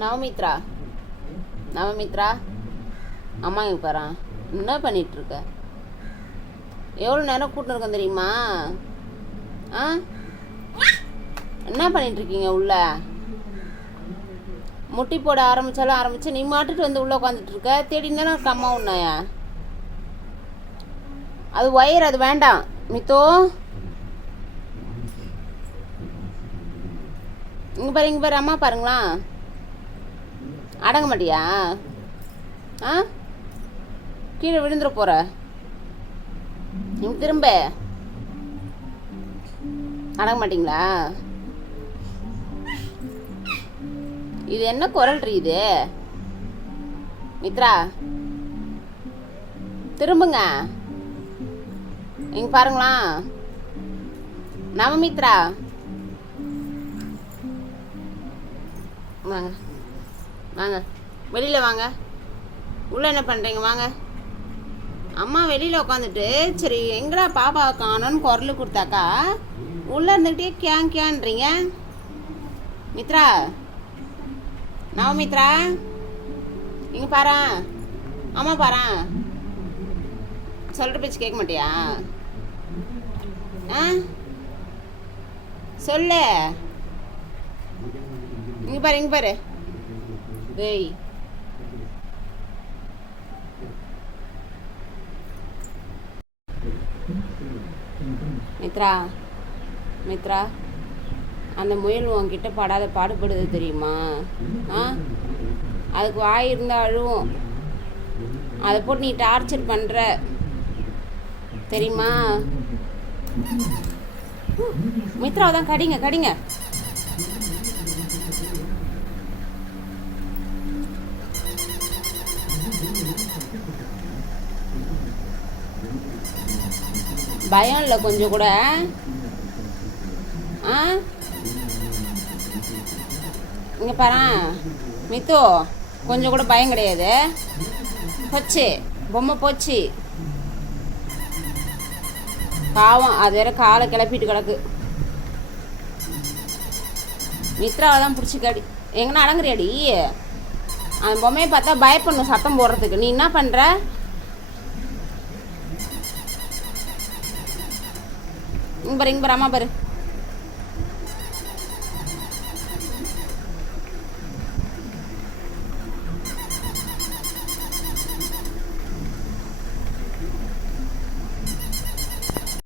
நவமித்ரா நவமித்ரா அம்மா இங்கே பாரு. என்ன பண்ணிகிட்ருக்க? எவ்வளோ நேரம் கூட்டின்னு இருக்கேன் தெரியுமா? ஆ என்ன பண்ணிகிட்ருக்கீங்க உள்ள? முட்டி போட ஆரம்பித்து நீ மாட்டுட்டு வந்து உள்ளே உட்காந்துட்ருக்க. தேடினாலும் இருக்க அம்மா உன்னையா? அது ஒயர், அது வேண்டாம் மித்தோ. இங்கே பாரு அம்மா பாருங்களா. அடங்க மாட்டியா? ஆ கீழே விழுந்துட போகிற. நீங்கள் திரும்ப அடங்க மாட்டிங்களா? இது என்ன குரல் இது? மித்ரா திரும்புங்க. இங்கே பாருங்களா நவமித்ரா. வாங்க வாங்க வெளியில் வாங்க. உள்ளே என்ன பண்ணுறீங்க? வாங்க. அம்மா வெளியில் உட்காந்துட்டு சரி எங்கடா பாப்பாவை காணோன்னு குரல் கொடுத்தாக்கா உள்ளே இருந்துக்கிட்டே கேன்றீங்க. மித்ரா நவமித்ரா இங்கே பாரு. அம்மா பாரு. சொல்கிற பேச்சு கேட்க மாட்டியா? ஆ சொல்லு. இங்கே பாரு டேய். மித்ரா அந்த முயல் உன்கிட்ட படாத பாடுபடுது தெரியுமா? ஆ அதுக்கு வாய் இருந்தால் அழுவும். அதை போட்டு நீ டார்ச்சர் பண்ணுற தெரியுமா? மித்ராவை தான் கடிங்க. பயம் இல்லை கொஞ்சம் கூட? ஆ இங்கே பாரு மித்து, கொஞ்சம் கூட பயம் கிடையாது. போச்சு பொம்மை போச்சு. பாவம் அது வேற காலை கிளப்பிட்டு கிடக்கு. மித்ராவை தான் பிடிச்சி கடி. எங்கன்னா அடங்குறியாடி? அந்த பொம்மையை பார்த்தா பயப்படணும் சத்தம் போடுறதுக்கு. நீ என்ன பண்ணுற? இங்கே பாரு அம்மா பாரு.